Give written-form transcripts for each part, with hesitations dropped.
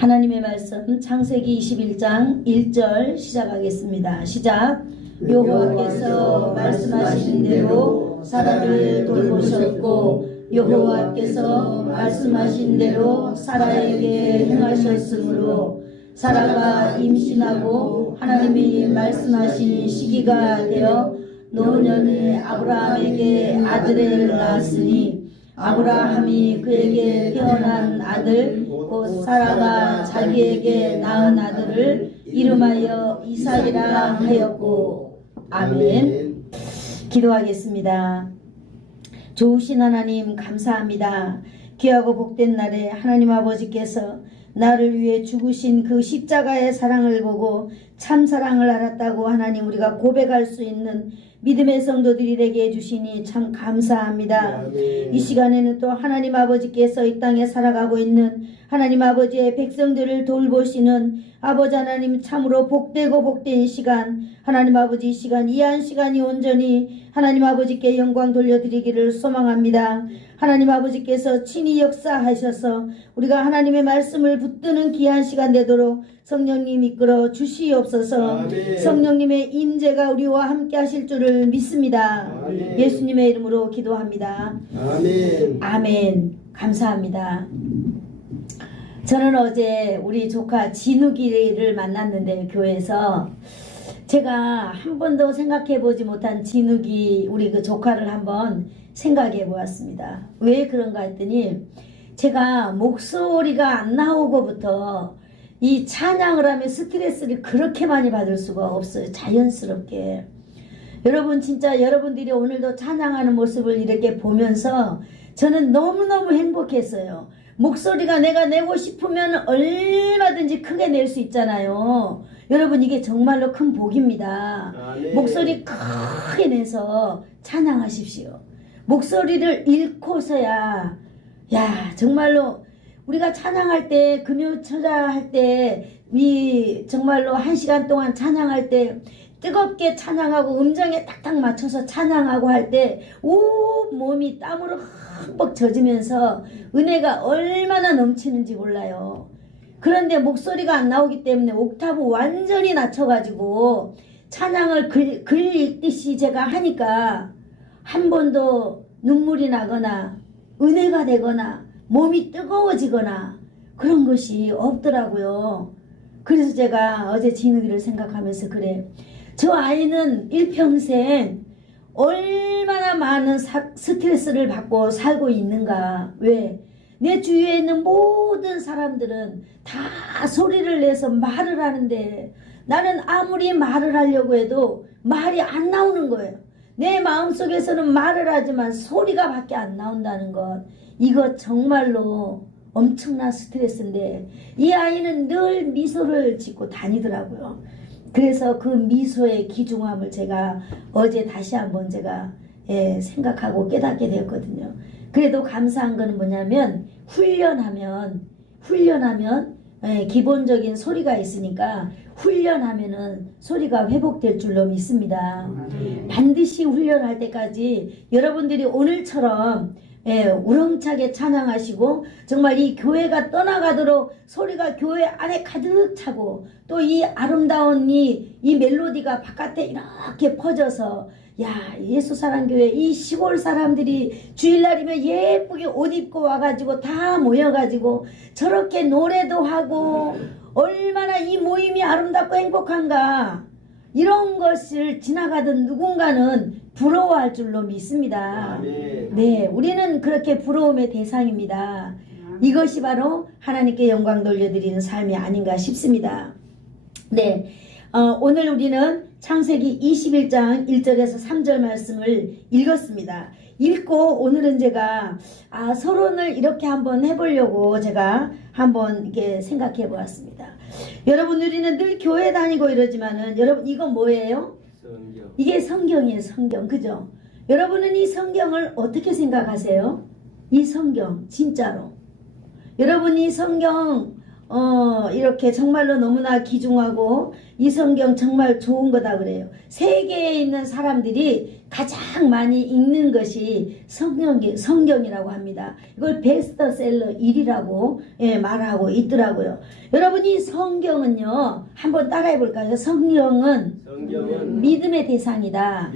하나님의 말씀 창세기 21장 1절 시작하겠습니다. 시작. 여호와께서 말씀하신 대로 사라를 돌보셨고 여호와께서 말씀하신 대로 사라에게 행하셨으므로 사라가 임신하고 하나님이 말씀하신 시기가 되어 노년이 아브라함에게 아들을 낳았으니 아브라함이 그에게 태어난 아들 곧 사라가 자기에게 낳은 아들을 이름하여 이삭이라 하였고. 아멘. 기도하겠습니다. 좋으신 하나님 감사합니다. 귀하고 복된 날에 하나님 아버지께서 나를 위해 죽으신 그 십자가의 사랑을 보고 참 사랑을 알았다고 하나님 우리가 고백할 수 있는 믿음의 성도들이 되게 해주시니 참 감사합니다. 이 시간에는 또 하나님 아버지께서 이 땅에 살아가고 있는 하나님 아버지의 백성들을 돌보시는 아버지 하나님 참으로 복되고 복된 시간, 하나님 아버지 이 시간 이한 시간이 온전히 하나님 아버지께 영광 돌려드리기를 소망합니다. 하나님 아버지께서 친히 역사하셔서 우리가 하나님의 말씀을 붙드는 귀한 시간 되도록 성령님 이끌어 주시옵소서. 아멘. 성령님의 임재가 우리와 함께 하실 줄을 믿습니다. 아멘. 예수님의 이름으로 기도합니다. 아멘. 아멘. 감사합니다. 저는 어제 우리 조카 진욱이를 만났는데 교회에서 제가 한 번도 생각해 보지 못한 진욱이 우리 그 조카를 한번 생각해 보았습니다. 왜 그런가 했더니 제가 목소리가 안 나오고부터 이 찬양을 하면 스트레스를 그렇게 많이 받을 수가 없어요. 자연스럽게. 여러분 진짜 여러분들이 오늘도 찬양하는 모습을 이렇게 보면서 저는 너무너무 행복했어요. 목소리가 내가 내고 싶으면 얼마든지 크게 낼 수 있잖아요. 여러분 이게 정말로 큰 복입니다. 아멘. 목소리 크게 내서 찬양하십시오. 목소리를 잃고서야 정말로 우리가 찬양할 때 금요철야 할 때 이 정말로 1시간 동안 찬양할 때 뜨겁게 찬양하고 음정에 딱딱 맞춰서 찬양하고 할 때 온 몸이 땀으로 흠뻑 젖으면서 은혜가 얼마나 넘치는지 몰라요. 그런데 목소리가 안 나오기 때문에 옥타브 완전히 낮춰가지고 찬양을 글 읽듯이 제가 하니까 한 번도 눈물이 나거나 은혜가 되거나 몸이 뜨거워지거나 그런 것이 없더라고요. 그래서 제가 어제 진욱이를 생각하면서 그래. 저 아이는 일평생 얼마나 많은 스트레스를 받고 살고 있는가. 왜? 내 주위에 있는 모든 사람들은 다 소리를 내서 말을 하는데 나는 아무리 말을 하려고 해도 말이 안 나오는 거예요. 내 마음속에서는 말을 하지만 소리가 밖에 안 나온다는 것. 이거 정말로 엄청난 스트레스인데 이 아이는 늘 미소를 짓고 다니더라고요. 그래서 그 미소의 귀중함을 제가 어제 다시 한번 제가 생각하고 깨닫게 되었거든요. 그래도 감사한 거는 뭐냐면 훈련하면 기본적인 소리가 있으니까 훈련하면은 소리가 회복될 줄로 믿습니다. 반드시 훈련할 때까지 여러분들이 오늘처럼 우렁차게 찬양하시고 정말 이 교회가 떠나가도록 소리가 교회 안에 가득 차고 또 이 아름다운 이 멜로디가 바깥에 이렇게 퍼져서 예수사랑교회 이 시골 사람들이 주일날이면 예쁘게 옷 입고 와가지고 다 모여가지고 저렇게 노래도 하고 얼마나 이 모임이 아름답고 행복한가. 이런 것을 지나가던 누군가는 부러워할 줄로 믿습니다. 아멘. 네, 우리는 그렇게 부러움의 대상입니다. 이것이 바로 하나님께 영광 돌려드리는 삶이 아닌가 싶습니다. 네, 오늘 우리는 창세기 21장 1절에서 3절 말씀을 읽었습니다. 읽고 오늘은 제가 서론을 이렇게 한번 해보려고 제가 한번 이렇게 생각해 보았습니다. 여러분 우리는 늘 교회 다니고 이러지만은 여러분 이건 뭐예요? 성경. 이게 성경이에요. 성경. 그죠? 여러분은 이 성경을 어떻게 생각하세요? 이 성경 진짜로 여러분 이 성경 이렇게 정말로 너무나 귀중하고 이 성경 정말 좋은 거다 그래요. 세계에 있는 사람들이 가장 많이 읽는 것이 성경이라고 합니다. 이걸 베스트셀러 1위라고 말하고 있더라고요. 여러분이 성경은요, 한번 따라해 볼까요? 성경은 믿음의 대상이다.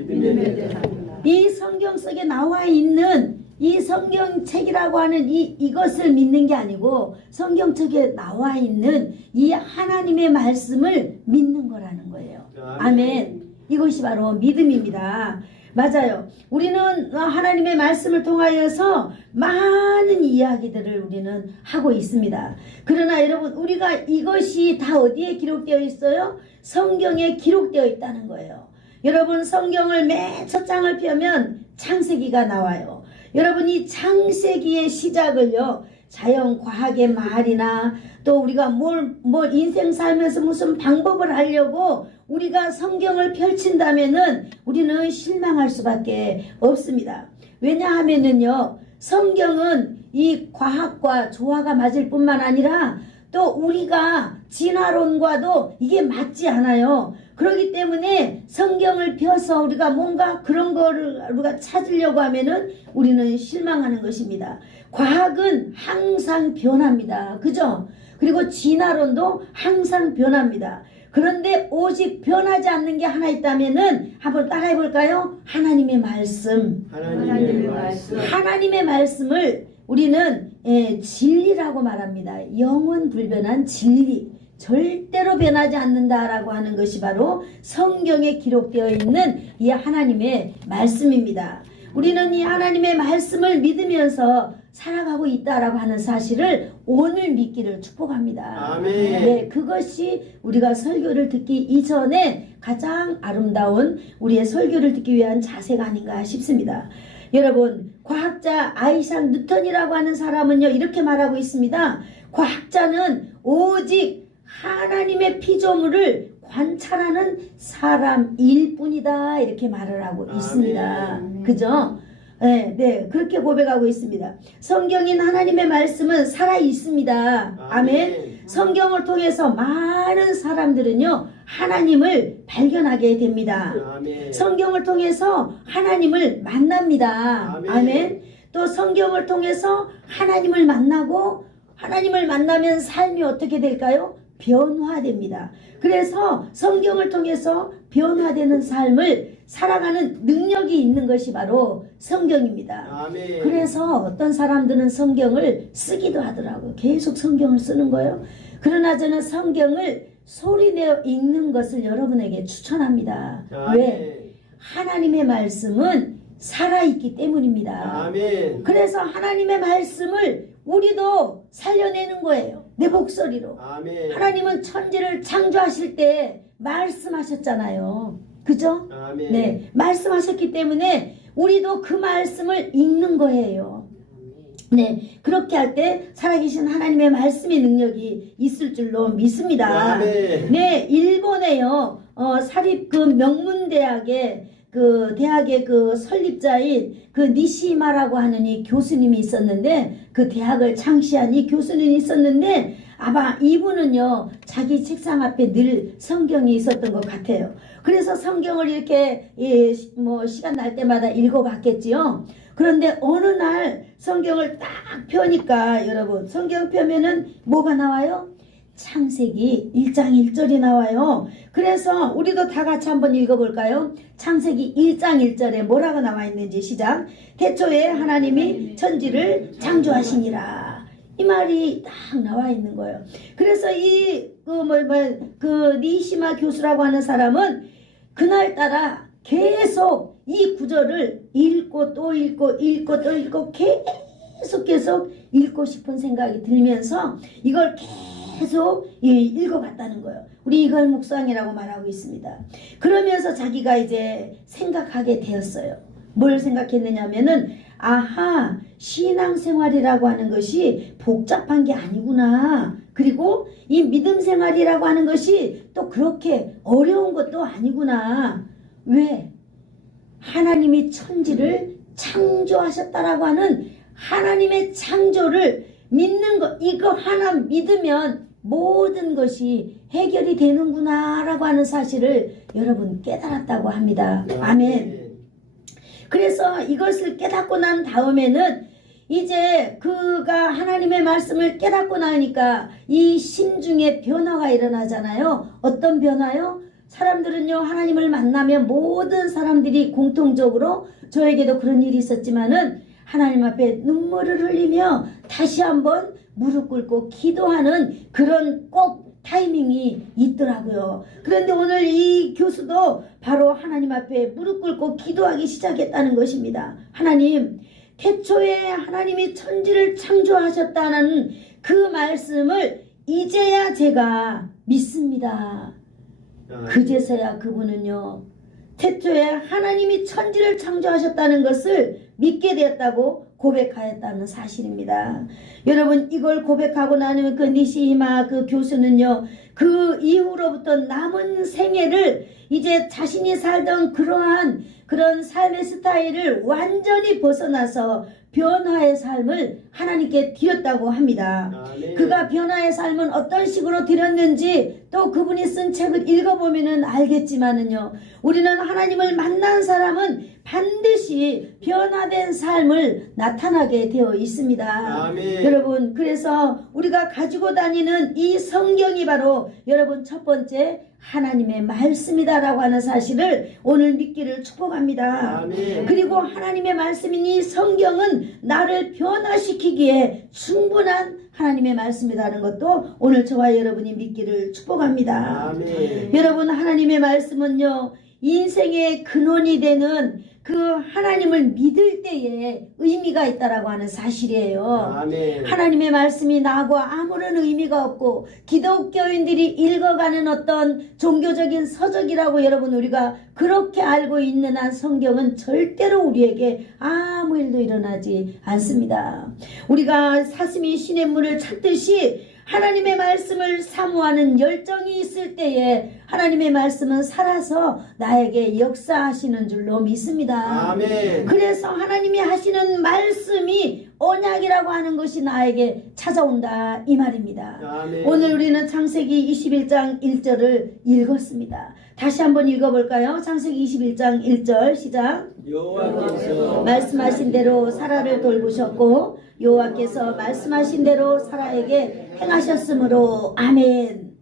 이 성경 속에 나와 있는 이 성경책이라고 하는 이것을 믿는 게 아니고 성경책에 나와 있는 이 하나님의 말씀을 믿는 거라는 거예요. 아멘. 이것이 바로 믿음입니다. 맞아요. 우리는 하나님의 말씀을 통하여서 많은 이야기들을 우리는 하고 있습니다. 그러나 여러분, 우리가 이것이 다 어디에 기록되어 있어요? 성경에 기록되어 있다는 거예요. 여러분, 성경을 맨 첫 장을 펴면 창세기가 나와요. 여러분, 이 창세기의 시작을요, 자연 과학의 말이나 또 우리가 뭘 인생 살면서 무슨 방법을 하려고 우리가 성경을 펼친다면은 우리는 실망할 수밖에 없습니다. 왜냐하면은요, 성경은 이 과학과 조화가 맞을 뿐만 아니라 또 우리가 진화론과도 이게 맞지 않아요. 그렇기 때문에 성경을 펴서 우리가 뭔가 그런 거를 우리가 찾으려고 하면은 우리는 실망하는 것입니다. 과학은 항상 변합니다. 그죠? 그리고 진화론도 항상 변합니다. 그런데 오직 변하지 않는 게 하나 있다면은 한번 따라해 볼까요? 하나님의 말씀. 하나님의 말씀을 우리는 진리라고 말합니다. 영원 불변한 진리. 절대로 변하지 않는다라고 하는 것이 바로 성경에 기록되어 있는 이 하나님의 말씀입니다. 우리는 이 하나님의 말씀을 믿으면서 살아가고 있다라고 하는 사실을 오늘 믿기를 축복합니다. 아멘. 네, 그것이 우리가 설교를 듣기 이전에 가장 아름다운 우리의 설교를 듣기 위한 자세가 아닌가 싶습니다. 여러분, 과학자 아이작 뉴턴이라고 하는 사람은요, 이렇게 말하고 있습니다. 과학자는 오직 하나님의 피조물을 관찰하는 사람일 뿐이다, 이렇게 말을 하고 있습니다. 그죠? 네, 그렇게 고백하고 있습니다. 성경인 하나님의 말씀은 살아 있습니다. 아멘. 성경을 통해서 많은 사람들은요, 하나님을 발견하게 됩니다. 성경을 통해서 하나님을 만납니다. 아멘. 또 성경을 통해서 하나님을 만나고, 하나님을 만나면 삶이 어떻게 될까요? 변화됩니다. 그래서 성경을 통해서 변화되는 삶을 살아가는 능력이 있는 것이 바로 성경입니다. 아멘. 그래서 어떤 사람들은 성경을 쓰기도 하더라고요. 계속 성경을 쓰는 거예요. 그러나 저는 성경을 소리내어 읽는 것을 여러분에게 추천합니다. 아멘. 왜? 하나님의 말씀은 살아있기 때문입니다. 아멘. 그래서 하나님의 말씀을 우리도 살려내는 거예요. 내 목소리로. 아멘. 하나님은 천지를 창조하실 때 말씀하셨잖아요. 그죠? 아멘. 네, 말씀하셨기 때문에 우리도 그 말씀을 읽는 거예요. 네, 그렇게 할 때 살아계신 하나님의 말씀의 능력이 있을 줄로 믿습니다. 아멘. 네, 일본에요, 사립 그 명문대학의 대학의 설립자인 니시마라고 하는 이 교수님이 있었는데, 그 대학을 창시한 이 교수님이 있었는데, 아마 이분은요, 자기 책상 앞에 늘 성경이 있었던 것 같아요. 그래서 성경을 이렇게 시간 날 때마다 읽어봤겠지요. 그런데 어느 날 성경을 딱 펴니까, 여러분, 성경 펴면은 뭐가 나와요? 창세기 1장 1절이 나와요. 그래서 우리도 다 같이 한번 읽어볼까요? 창세기 1장 1절에 뭐라고 나와 있는지 시작. 태초에 하나님이 천지를 창조하시니라. 이 말이 딱 나와 있는 거예요. 그래서 니시마 교수라고 하는 사람은 그날따라 계속 이 구절을 읽고 또 읽고 계속 읽고 싶은 생각이 들면서 이걸 계속 읽어갔다는 거예요. 우리 이걸 묵상이라고 말하고 있습니다. 그러면서 자기가 이제 생각하게 되었어요. 뭘 생각했느냐면은, 아하, 신앙생활이라고 하는 것이 복잡한 게 아니구나. 그리고 이 믿음 생활이라고 하는 것이 또 그렇게 어려운 것도 아니구나. 왜? 하나님이 천지를 창조하셨다라고 하는 하나님의 창조를 믿는 것, 이거 하나 믿으면 모든 것이 해결이 되는구나 라고 하는 사실을 여러분 깨달았다고 합니다. 아멘. 그래서 이것을 깨닫고 난 다음에는 이제 그가 하나님의 말씀을 깨닫고 나니까 이 심중에 변화가 일어나잖아요. 어떤 변화요? 사람들은요, 하나님을 만나면 모든 사람들이 공통적으로, 저에게도 그런 일이 있었지만은 하나님 앞에 눈물을 흘리며 다시 한번 무릎 꿇고 기도하는 그런 꼭 타이밍이 있더라고요. 그런데 오늘 이 교수도 바로 하나님 앞에 무릎 꿇고 기도하기 시작했다는 것입니다. 하나님, 태초에 하나님이 천지를 창조하셨다는 그 말씀을 이제야 제가 믿습니다. 그제서야 그분은요, 태초에 하나님이 천지를 창조하셨다는 것을 믿게 되었다고 고백하였다는 사실입니다. 여러분, 이걸 고백하고 나는 그 니시히마 그 교수는요, 그 이후로부터 남은 생애를 이제 자신이 살던 그런 삶의 스타일을 완전히 벗어나서 변화의 삶을 하나님께 드렸다고 합니다. 그가 변화의 삶은 어떤 식으로 드렸는지 또 그분이 쓴 책을 읽어보면 알겠지만은요, 우리는 하나님을 만난 사람은 반드시 변화된 삶을 나타나게 되어 있습니다. 아멘. 여러분, 그래서 우리가 가지고 다니는 이 성경이 바로 여러분 첫 번째 하나님의 말씀이다라고 하는 사실을 오늘 믿기를 축복합니다. 아멘. 그리고 하나님의 말씀인 이 성경은 나를 변화시키기에 충분한 하나님의 말씀이라는 것도 오늘 저와 여러분이 믿기를 축복합니다. 아멘. 여러분, 하나님의 말씀은요, 인생의 근원이 되는 그 하나님을 믿을 때에 의미가 있다라고 하는 사실이에요. 아멘. 하나님의 말씀이 나하고 아무런 의미가 없고 기독교인들이 읽어가는 어떤 종교적인 서적이라고 여러분 우리가 그렇게 알고 있는 한 성경은 절대로 우리에게 아무 일도 일어나지 않습니다. 우리가 사슴이 신의 문을 찾듯이 하나님의 말씀을 사모하는 열정이 있을 때에 하나님의 말씀은 살아서 나에게 역사하시는 줄로 믿습니다. 아멘. 그래서 하나님이 하시는 말씀이 언약이라고 하는 것이 나에게 찾아온다 이 말입니다. 아멘. 오늘 우리는 창세기 21장 1절을 읽었습니다. 다시 한번 읽어볼까요? 창세기 21장 1절 시작. 여호와께서 말씀하신 대로 사라를 돌보셨고 여호와께서 말씀하신 대로 사라에게 행하셨으므로 아멘.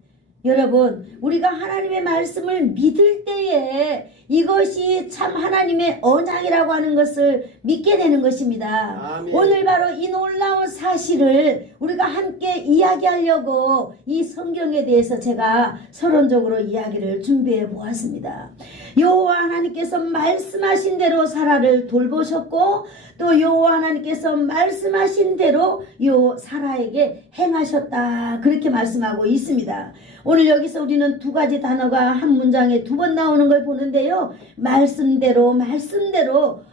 여러분, 우리가 하나님의 말씀을 믿을 때에 이것이 참 하나님의 언약이라고 하는 것을 믿게 되는 것입니다. 아멘. 오늘 바로 이 놀라운 사실을 우리가 함께 이야기하려고 이 성경에 대해서 제가 서론적으로 이야기를 준비해 보았습니다. 여호와 하나님께서 말씀하신 대로 사라를 돌보셨고 또 여호와 하나님께서 말씀하신 대로 요 사라에게 행하셨다, 그렇게 말씀하고 있습니다. 오늘 여기서 우리는 두 가지 단어가 한 문장에 두 번 나오는 걸 보는데요, 말씀대로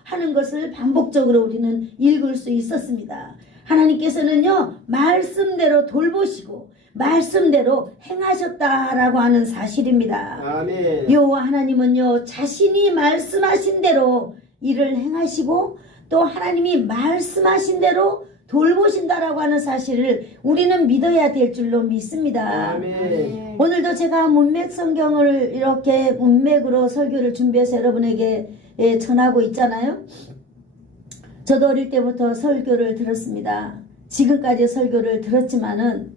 하는 것을 반복적으로 우리는 읽을 수 있었습니다. 하나님께서는요, 말씀대로 돌보시고 말씀대로 행하셨다라고 하는 사실입니다. 아멘. 여호와 하나님은요, 자신이 말씀하신 대로 일을 행하시고 또 하나님이 말씀하신 대로 돌보신다라고 하는 사실을 우리는 믿어야 될 줄로 믿습니다. 아멘. 오늘도 제가 문맥 성경을 이렇게 문맥으로 설교를 준비해서 여러분에게 전하고 있잖아요. 저도 어릴 때부터 설교를 들었습니다. 지금까지 설교를 들었지만은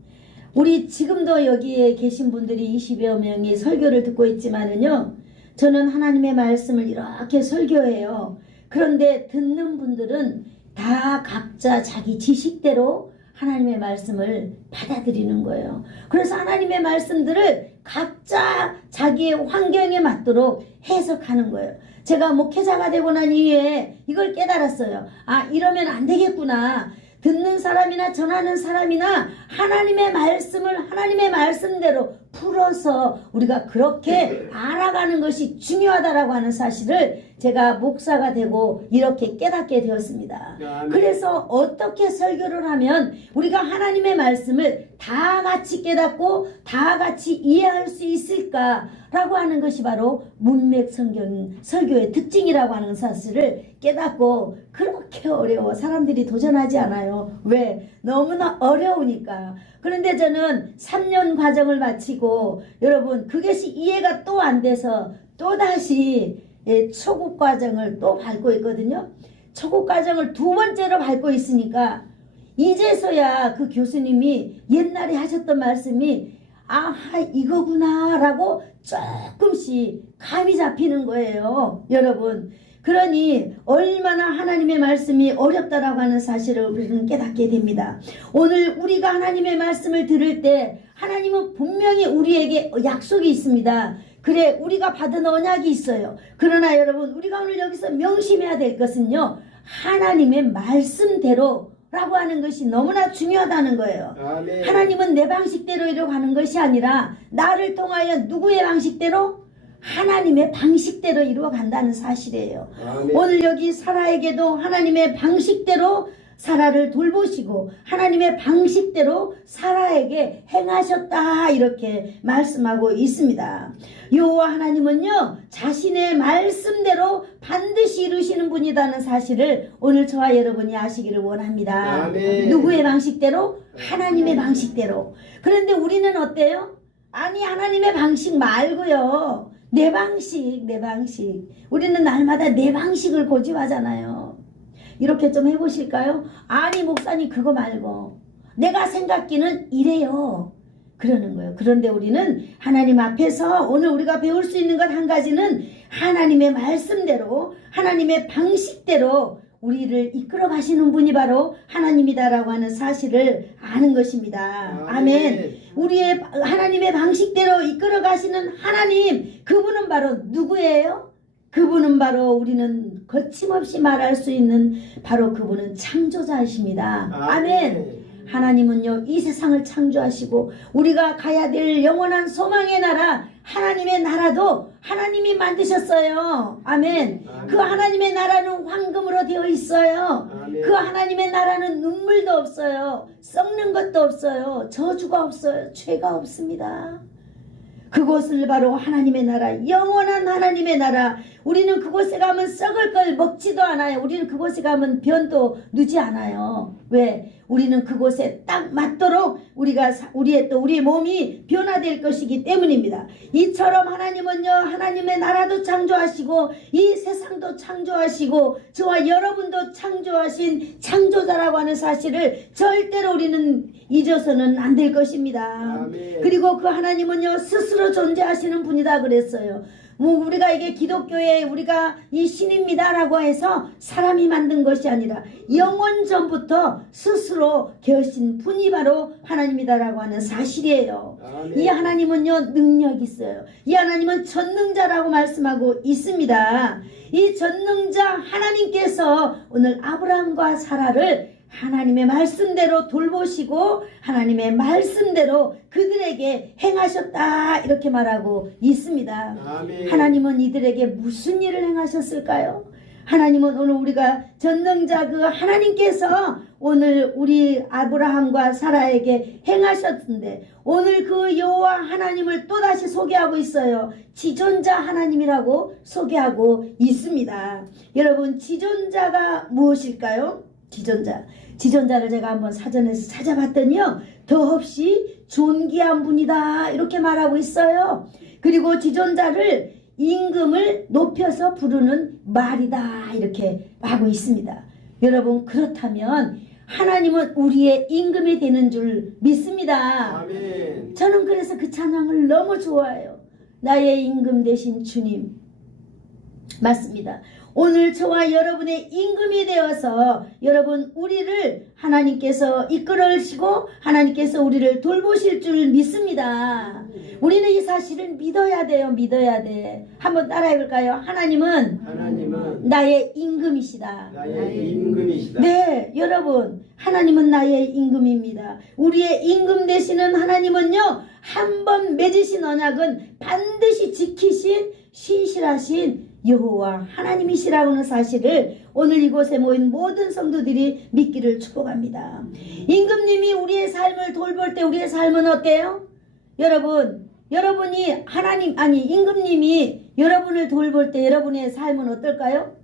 우리 지금도 여기에 계신 분들이 20여 명이 설교를 듣고 있지만은요, 저는 하나님의 말씀을 이렇게 설교해요. 그런데 듣는 분들은 다 각자 자기 지식대로 하나님의 말씀을 받아들이는 거예요. 그래서 하나님의 말씀들을 각자 자기의 환경에 맞도록 해석하는 거예요. 제가 목회자가 되고 난 이후에 이걸 깨달았어요. 아, 이러면 안 되겠구나. 듣는 사람이나 전하는 사람이나 하나님의 말씀을 하나님의 말씀대로 풀어서 우리가 그렇게 알아가는 것이 중요하다라고 하는 사실을 제가 목사가 되고 이렇게 깨닫게 되었습니다. 그래서 어떻게 설교를 하면 우리가 하나님의 말씀을 다 같이 깨닫고 다 같이 이해할 수 있을까라고 하는 것이 바로 문맥 성경 설교의 특징이라고 하는 사실을 깨닫고, 그렇게 어려워 사람들이 도전하지 않아요. 왜? 너무나 어려우니까. 그런데 저는 3년 과정을 마치고 여러분 그것이 이해가 또 안 돼서 또다시 초급 과정을 또 밟고 있거든요. 초급 과정을 두 번째로 밟고 있으니까 이제서야 그 교수님이 옛날에 하셨던 말씀이 아하 이거구나 라고 조금씩 감이 잡히는 거예요. 여러분, 그러니 얼마나 하나님의 말씀이 어렵다라고 하는 사실을 우리는 깨닫게 됩니다. 오늘 우리가 하나님의 말씀을 들을 때 하나님은 분명히 우리에게 약속이 있습니다. 그래, 우리가 받은 언약이 있어요. 그러나 여러분, 우리가 오늘 여기서 명심해야 될 것은요, 하나님의 말씀대로 라고 하는 것이 너무나 중요하다는 거예요. 아멘. 하나님은 내 방식대로 이루어가는 것이 아니라 나를 통하여 누구의 방식대로? 하나님의 방식대로 이루어간다는 사실이에요. 아멘. 오늘 여기 사라에게도 하나님의 방식대로 사라를 돌보시고 하나님의 방식대로 사라에게 행하셨다 이렇게 말씀하고 있습니다. 여호와 하나님은요, 자신의 말씀대로 반드시 이루시는 분이라는 사실을 오늘 저와 여러분이 아시기를 원합니다. 아멘. 누구의 방식대로? 하나님의 방식대로. 그런데 우리는 어때요? 아니, 하나님의 방식 말고요, 내 방식, 내 방식. 우리는 날마다 내 방식을 고집하잖아요. 이렇게 좀 해보실까요? 아니, 목사님 그거 말고 내가 생각기는 이래요. 그러는 거예요. 그런데 우리는 하나님 앞에서 오늘 우리가 배울 수 있는 것 한 가지는 하나님의 말씀대로, 하나님의 방식대로 우리를 이끌어 가시는 분이 바로 하나님이다라고 하는 사실을 아는 것입니다. 아멘. 우리의 하나님의 방식대로 이끌어 가시는 하나님, 그분은 바로 누구예요? 그분은 바로 우리는 거침없이 말할 수 있는 바로 그분은 창조자이십니다. 아멘. 하나님은요, 이 세상을 창조하시고 우리가 가야 될 영원한 소망의 나라, 하나님의 나라도 하나님이 만드셨어요. 아멘. 그 하나님의 나라는 황금으로 되어 있어요. 그 하나님의 나라는 눈물도 없어요. 썩는 것도 없어요. 저주가 없어요. 죄가 없습니다. 그곳을 바로 하나님의 나라, 영원한 하나님의 나라. 우리는 그곳에 가면 썩을 걸 먹지도 않아요. 우리는 그곳에 가면 변도 누지 않아요. 왜? 우리는 그곳에 딱 맞도록 우리의 몸이 변화될 것이기 때문입니다. 이처럼 하나님은요, 하나님의 나라도 창조하시고 이 세상도 창조하시고 저와 여러분도 창조하신 창조자라고 하는 사실을 절대로 우리는 잊어서는 안 될 것입니다. 아멘. 그리고 그 하나님은요, 스스로 존재하시는 분이다 그랬어요. 우리가 이게 기독교에 우리가 이 신입니다라고 해서 사람이 만든 것이 아니라 영원 전부터 스스로 계신 분이 바로 하나님이다라고 하는 사실이에요. 아멘. 이 하나님은요, 능력이 있어요. 이 하나님은 전능자라고 말씀하고 있습니다. 이 전능자 하나님께서 오늘 아브라함과 사라를 하나님의 말씀대로 돌보시고 하나님의 말씀대로 그들에게 행하셨다 이렇게 말하고 있습니다. 아멘. 하나님은 이들에게 무슨 일을 행하셨을까요? 하나님은 오늘 우리가 전능자 그 하나님께서 오늘 우리 아브라함과 사라에게 행하셨는데 오늘 그 여호와 하나님을 또다시 소개하고 있어요. 지존자 하나님이라고 소개하고 있습니다. 여러분, 지존자가 무엇일까요? 지존자를 제가 한번 사전에서 찾아봤더니요, 더없이 존귀한 분이다 이렇게 말하고 있어요. 그리고 지존자를 임금을 높여서 부르는 말이다 이렇게 하고 있습니다. 여러분, 그렇다면 하나님은 우리의 임금이 되는 줄 믿습니다. 아멘. 저는 그래서 그 찬양을 너무 좋아해요. 나의 임금 되신 주님. 맞습니다. 오늘 저와 여러분의 임금이 되어서 여러분 우리를 하나님께서 이끌으시고 하나님께서 우리를 돌보실 줄 믿습니다. 우리는 이 사실을 믿어야 돼요. 믿어야 돼. 한번 따라해 볼까요? 하나님은 나의 임금이시다. 나의 임금이시다. 네, 여러분, 하나님은 나의 임금입니다. 우리의 임금 되시는 하나님은요, 한 번 맺으신 언약은 반드시 지키신 신실하신 여호와 하나님이시라고 하는 사실을 오늘 이곳에 모인 모든 성도들이 믿기를 축복합니다. 임금님이 우리의 삶을 돌볼 때 우리의 삶은 어때요? 여러분이 임금님이 여러분을 돌볼 때 여러분의 삶은 어떨까요?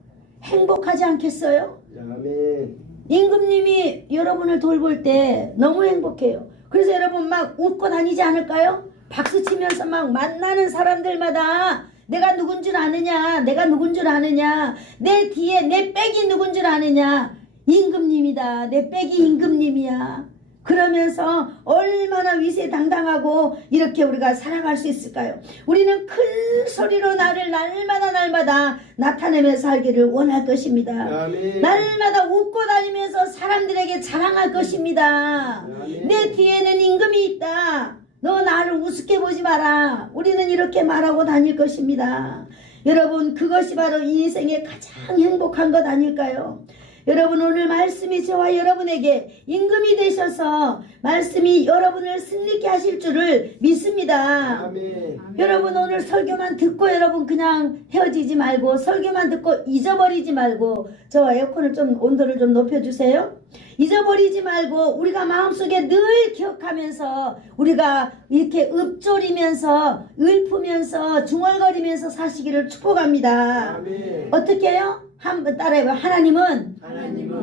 행복하지 않겠어요? 아멘. 임금님이 여러분을 돌볼 때 너무 행복해요. 그래서 여러분 막 웃고 다니지 않을까요? 박수 치면서 막 만나는 사람들마다 내가 누군 줄 아느냐? 내가 누군 줄 아느냐? 내 뒤에 내 백이 누군 줄 아느냐? 임금님이다. 내 백이 임금님이야. 그러면서 얼마나 위세당당하고 이렇게 우리가 살아갈 수 있을까요? 우리는 큰 소리로 나를 날마다 나타내며 살기를 원할 것입니다. 아멘. 날마다 웃고 다니면서 사람들에게 자랑할 것입니다. 아멘. 내 뒤에는 임금이 있다. 너 나를 우습게 보지 마라. 우리는 이렇게 말하고 다닐 것입니다. 여러분, 그것이 바로 인생의 가장 행복한 것 아닐까요? 여러분, 오늘 말씀이 저와 여러분에게 임금이 되셔서 말씀이 여러분을 승리케 하실 줄을 믿습니다. 아멘. 여러분, 오늘 설교만 듣고 여러분 그냥 헤어지지 말고, 설교만 듣고 잊어버리지 말고, 저 에어컨을 좀 온도를 좀 높여주세요. 잊어버리지 말고 우리가 마음속에 늘 기억하면서 우리가 이렇게 읊조리면서 읊으면서 중얼거리면서 사시기를 축복합니다. 아멘. 어떻게 해요? 한번 따라해봐. 하나님은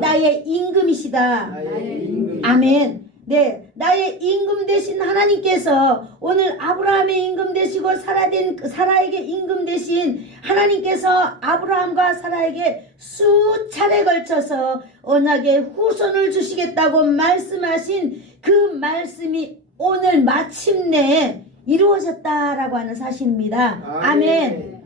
나의 임금이시다. 나의 임금이시다. 아멘. 네, 나의 임금 되신 하나님께서 오늘 아브라함의 임금 되시고 사라에게 임금 되신 하나님께서 아브라함과 사라에게 수차례 걸쳐서 언약의 후손을 주시겠다고 말씀하신 그 말씀이 오늘 마침내 이루어졌다라고 하는 사실입니다. 아멘.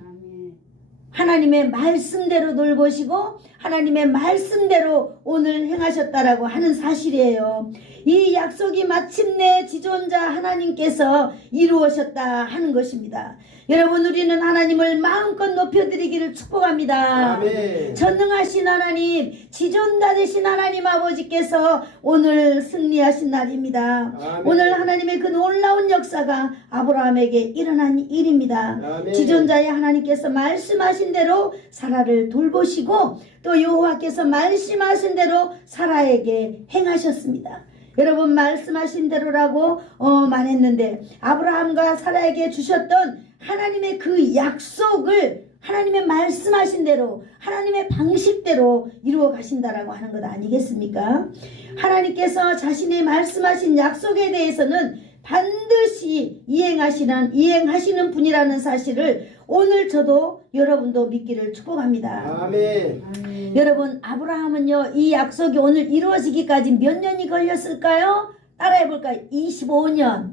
하나님의 말씀대로 돌보시고 하나님의 말씀대로 오늘 행하셨다라고 하는 사실이에요. 이 약속이 마침내 지존자 하나님께서 이루어졌다 하는 것입니다. 여러분, 우리는 하나님을 마음껏 높여드리기를 축복합니다. 아멘. 전능하신 하나님, 지존자 되신 하나님 아버지께서 오늘 승리하신 날입니다. 아멘. 오늘 하나님의 그 놀라운 역사가 아브라함에게 일어난 일입니다. 아멘. 지존자의 하나님께서 말씀하신 대로 사라를 돌보시고 또 여호와께서 말씀하신 대로 사라에게 행하셨습니다. 여러분, 말씀하신 대로라고 말했는데 아브라함과 사라에게 주셨던 하나님의 그 약속을 하나님의 말씀하신 대로 하나님의 방식대로 이루어 가신다라고 하는 것 아니겠습니까? 하나님께서 자신의 말씀하신 약속에 대해서는 반드시 이행하시는 분이라는 사실을 오늘 저도 여러분도 믿기를 축복합니다. 아멘. 여러분, 아브라함은요, 이 약속이 오늘 이루어지기까지 몇 년이 걸렸을까요? 따라해볼까요? 25년.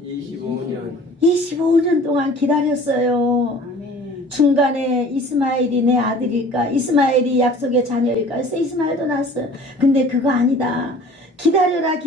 25년 동안 기다렸어요. 중간에 이스마엘이 내 아들일까? 이스마엘이 약속의 자녀일까? 그래서 이스마엘도 낳았어요. 근데 그거 아니다. 기다려라.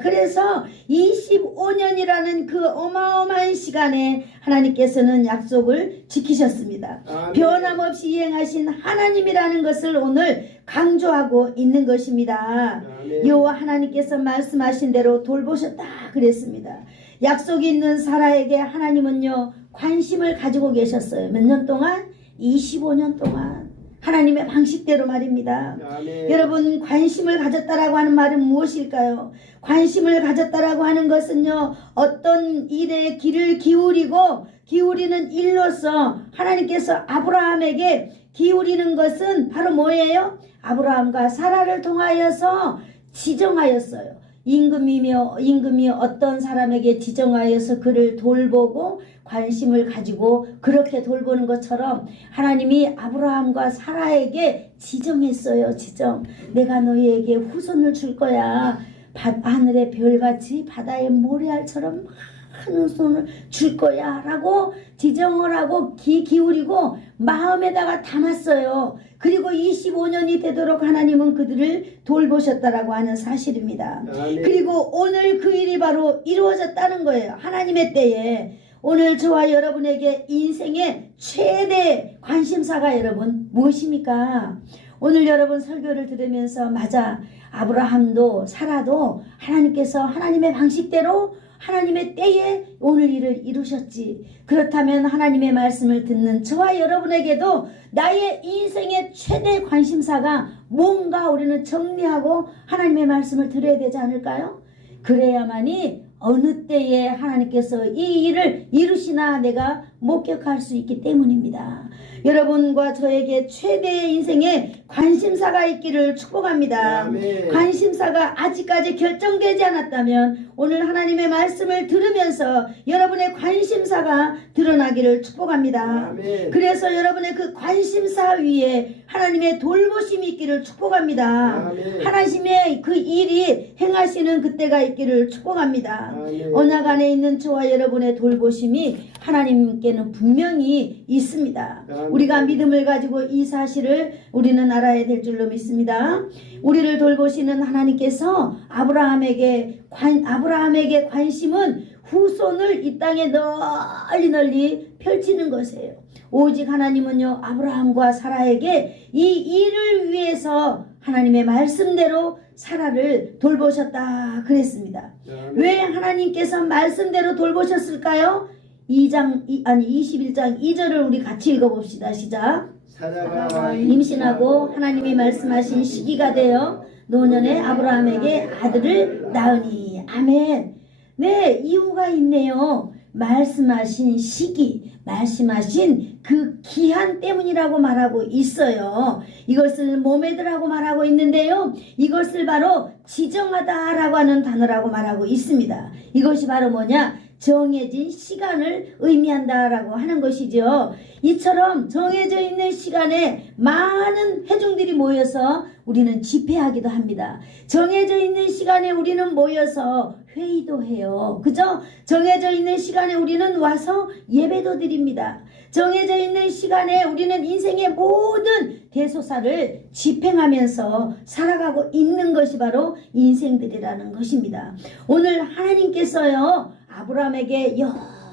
그래서 25년이라는 그 어마어마한 시간에 하나님께서는 약속을 지키셨습니다. 아멘. 변함없이 이행하신 하나님이라는 것을 오늘 강조하고 있는 것입니다. 아멘. 여호와 하나님께서 말씀하신 대로 돌보셨다 그랬습니다. 약속이 있는 사라에게 하나님은요, 관심을 가지고 계셨어요. 몇 년 동안? 25년 동안. 하나님의 방식대로 말입니다. 아멘. 여러분, 관심을 가졌다라고 하는 말은 무엇일까요? 관심을 가졌다라고 하는 것은요, 어떤 일에 귀를 기울이는 일로서 하나님께서 아브라함에게 기울이는 것은 바로 뭐예요? 아브라함과 사라를 통하여서 지정하였어요. 임금이 어떤 사람에게 지정하여서 그를 돌보고 관심을 가지고 그렇게 돌보는 것처럼 하나님이 아브라함과 사라에게 지정했어요. 내가 너희에게 후손을 줄 거야. 하늘의 별같이 바다의 모래알처럼 많은 후손을 줄 거야 라고 지정을 하고 귀 기울이고 마음에다가 담았어요. 그리고 25년이 되도록 하나님은 그들을 돌보셨다라고 하는 사실입니다. 아멘. 그리고 오늘 그 일이 바로 이루어졌다는 거예요. 하나님의 때에. 오늘 저와 여러분에게 인생의 최대 관심사가 여러분 무엇입니까? 오늘 여러분 설교를 들으면서 맞아, 아브라함도 사라도 하나님께서 하나님의 방식대로 하나님의 때에 오늘 일을 이루셨지. 그렇다면 하나님의 말씀을 듣는 저와 여러분에게도 나의 인생의 최대 관심사가 뭔가 우리는 정리하고 하나님의 말씀을 들어야 되지 않을까요? 그래야만이 어느 때에 하나님께서 이 일을 이루시나 내가 목격할 수 있기 때문입니다. 여러분과 저에게 최대의 인생에 관심사가 있기를 축복합니다. 아멘. 관심사가 아직까지 결정되지 않았다면 오늘 하나님의 말씀을 들으면서 여러분의 관심사가 드러나기를 축복합니다. 아멘. 그래서 여러분의 그 관심사 위에 하나님의 돌보심이 있기를 축복합니다. 아멘. 하나님의 그 일이 행하시는 그때가 있기를 축복합니다. 아멘. 언약 안에 있는 저와 여러분의 돌보심이 하나님께는 분명히 있습니다. 아멘. 우리가 믿음을 가지고 이 사실을 우리는 알아야 될 줄로 믿습니다. 우리를 돌보시는 하나님께서 아브라함에게 관심은 후손을 이 땅에 널리 펼치는 것이에요. 오직 하나님은요, 아브라함과 사라에게 이 일을 위해서 하나님의 말씀대로 사라를 돌보셨다 그랬습니다. 왜 하나님께서 말씀대로 돌보셨을까요? 21장 2절을 우리 같이 읽어봅시다. 시작. 사라가 임신하고 하나님이 말씀하신 시기가 되어 노년에 아브라함에게 아들을 낳으니. 아멘. 네, 이유가 있네요. 말씀하신 시기, 말씀하신 그 기한 때문이라고 말하고 있어요. 이것을 모메드라고 말하고 있는데요. 이것을 바로 지정하다라고 하는 단어라고 말하고 있습니다. 이것이 바로 뭐냐? 정해진 시간을 의미한다라고 하는 것이죠. 이처럼 정해져 있는 시간에 많은 회중들이 모여서 우리는 집회하기도 합니다. 정해져 있는 시간에 우리는 모여서 회의도 해요. 그죠? 정해져 있는 시간에 우리는 와서 예배도 드립니다. 정해져 있는 시간에 우리는 인생의 모든 대소사를 집행하면서 살아가고 있는 것이 바로 인생들이라는 것입니다. 오늘 하나님께서요, 아브라함에게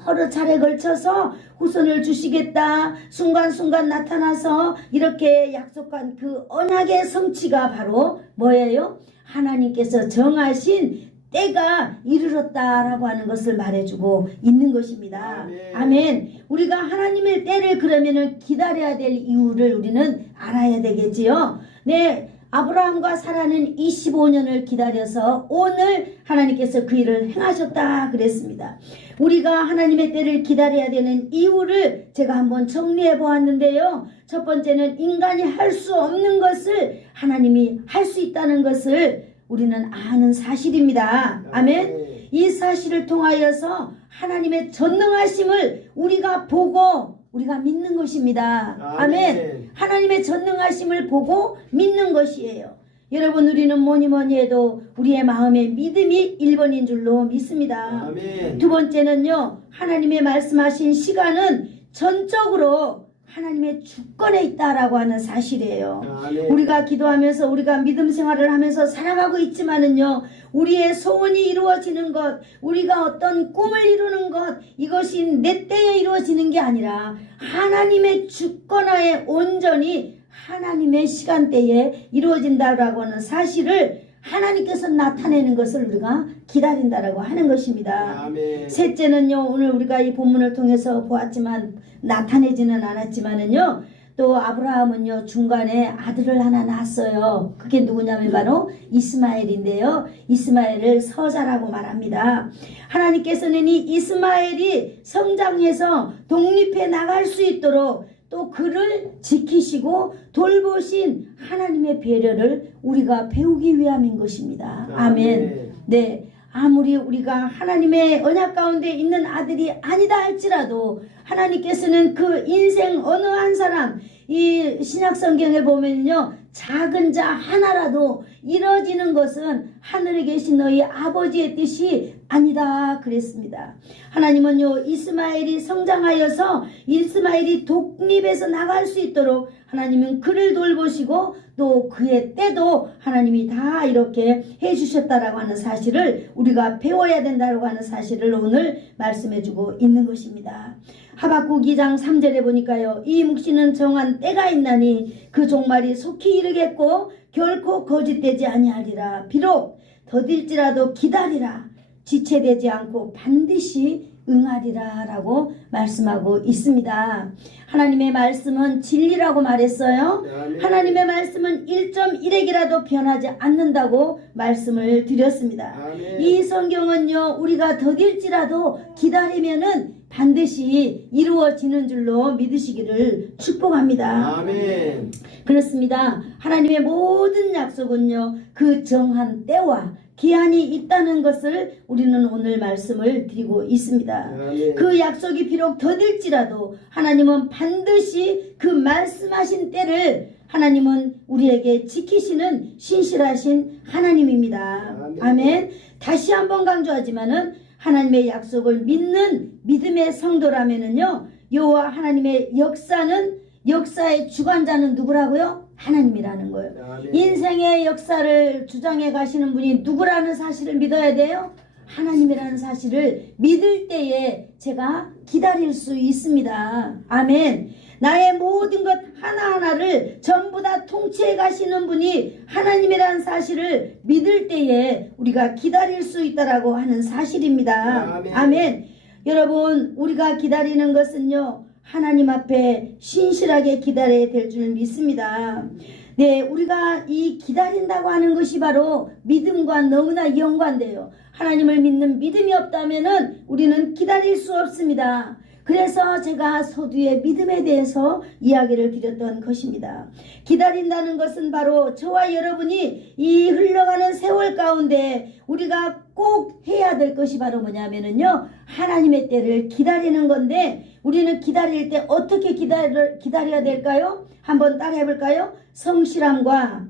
여러 차례 걸쳐서 후손을 주시겠다, 순간순간 나타나서 이렇게 약속한 그 언약의 성취가 바로 뭐예요? 하나님께서 정하신 때가 이르렀다라고 하는 것을 말해주고 있는 것입니다. 아멘. 아멘. 우리가 하나님의 때를 그러면은 기다려야 될 이유를 우리는 알아야 되겠지요. 네. 아브라함과 사라는 25년을 기다려서 오늘 하나님께서 그 일을 행하셨다 그랬습니다. 우리가 하나님의 때를 기다려야 되는 이유를 제가 한번 정리해 보았는데요. 첫 번째는 인간이 할 수 없는 것을 하나님이 할 수 있다는 것을 우리는 아는 사실입니다. 아멘. 이 사실을 통하여서 하나님의 전능하심을 우리가 보고 우리가 믿는 것입니다. 아멘. 하나님의 전능하심을 보고 믿는 것이에요. 여러분, 우리는 뭐니 해도 우리의 마음의 믿음이 1번인 줄로 믿습니다. 아멘. 두 번째는요, 하나님의 말씀하신 시간은 전적으로 하나님의 주권에 있다라고 하는 사실이에요. 아멘. 우리가 기도하면서 우리가 믿음 생활을 하면서 살아가고 있지만은요, 우리의 소원이 이루어지는 것, 우리가 어떤 꿈을 이루는 것, 이것이 내 때에 이루어지는 게 아니라 하나님의 주권하에 온전히 하나님의 시간대에 이루어진다라고 하는 사실을 하나님께서 나타내는 것을 우리가 기다린다라고 하는 것입니다. 아멘. 셋째는요, 오늘 우리가 이 본문을 통해서 보았지만 나타내지는 않았지만은요, 또 아브라함은요 중간에 아들을 하나 낳았어요. 그게 누구냐면 바로 이스마엘인데요. 이스마엘을 서자라고 말합니다. 하나님께서는 이 이스마엘이 성장해서 독립해 나갈 수 있도록 또 그를 지키시고 돌보신 하나님의 배려를 우리가 배우기 위함인 것입니다. 아멘. 네. 아무리 우리가 하나님의 언약 가운데 있는 아들이 아니다 할지라도 하나님께서는 그 인생 어느 한 사람, 이 신약 성경에 보면요, 작은 자 하나라도 이뤄지는 것은 하늘에 계신 너희 아버지의 뜻이 아니다 그랬습니다. 하나님은요, 이스마엘이 성장하여서 이스마엘이 독립해서 나갈 수 있도록 하나님은 그를 돌보시고 또 그의 때도 하나님이 다 이렇게 해주셨다라고 하는 사실을 우리가 배워야 된다고 하는 사실을 오늘 말씀해주고 있는 것입니다. 하박국 2장 3절에 보니까요, 이 묵시는 정한 때가 있나니 그 종말이 속히 이르겠고 결코 거짓되지 아니하리라. 비록 더딜지라도 기다리라. 지체되지 않고 반드시 응하리라 라고 말씀하고 있습니다. 하나님의 말씀은 진리라고 말했어요. 아멘. 하나님의 말씀은 1.1핵이라도 변하지 않는다고 말씀을 드렸습니다. 아멘. 이 성경은요, 우리가 더딜지라도 기다리면은 반드시 이루어지는 줄로 믿으시기를 축복합니다. 아멘. 그렇습니다. 하나님의 모든 약속은요, 그 정한 때와 기한이 있다는 것을 우리는 오늘 말씀을 드리고 있습니다. 아멘. 그 약속이 비록 더딜지라도 하나님은 반드시 그 말씀하신 때를 하나님은 우리에게 지키시는 신실하신 하나님입니다. 아멘. 아멘. 다시 한번 강조하지만은 하나님의 약속을 믿는 믿음의 성도라면은요, 여호와 하나님의 역사의 주관자는 누구라고요? 하나님이라는 거예요. 아멘. 인생의 역사를 주장해 가시는 분이 누구라는 사실을 믿어야 돼요? 하나님이라는 사실을 믿을 때에 제가 기다릴 수 있습니다. 아멘. 나의 모든 것 하나하나를 전부 다 통치해 가시는 분이 하나님이라는 사실을 믿을 때에 우리가 기다릴 수 있다라고 하는 사실입니다. 아멘. 아멘. 여러분, 우리가 기다리는 것은요, 하나님 앞에 신실하게 기다려야 될 줄 믿습니다. 네, 우리가 이 기다린다고 하는 것이 바로 믿음과 너무나 연관돼요. 하나님을 믿는 믿음이 없다면은 우리는 기다릴 수 없습니다. 그래서 제가 서두의 믿음에 대해서 이야기를 드렸던 것입니다. 기다린다는 것은 바로 저와 여러분이 이 흘러가는 세월 가운데 우리가 꼭 해야 될 것이 바로 뭐냐면은요, 하나님의 때를 기다리는 건데, 우리는 기다릴 때 어떻게 기다려야 될까요? 한번 따라해 볼까요? 성실함과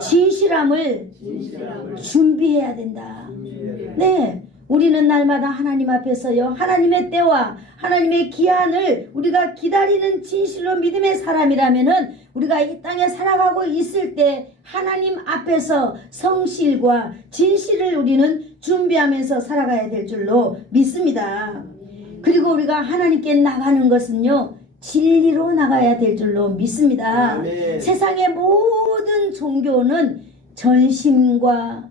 진실함을 준비해야 된다. 네, 우리는 날마다 하나님 앞에서요, 하나님의 때와 하나님의 기한을 우리가 기다리는 진실로 믿음의 사람이라면은 우리가 이 땅에 살아가고 있을 때 하나님 앞에서 성실과 진실을 우리는 준비하면서 살아가야 될 줄로 믿습니다. 그리고 우리가 하나님께 나가는 것은요, 진리로 나가야 될 줄로 믿습니다. 아멘. 세상의 모든 종교는 전심과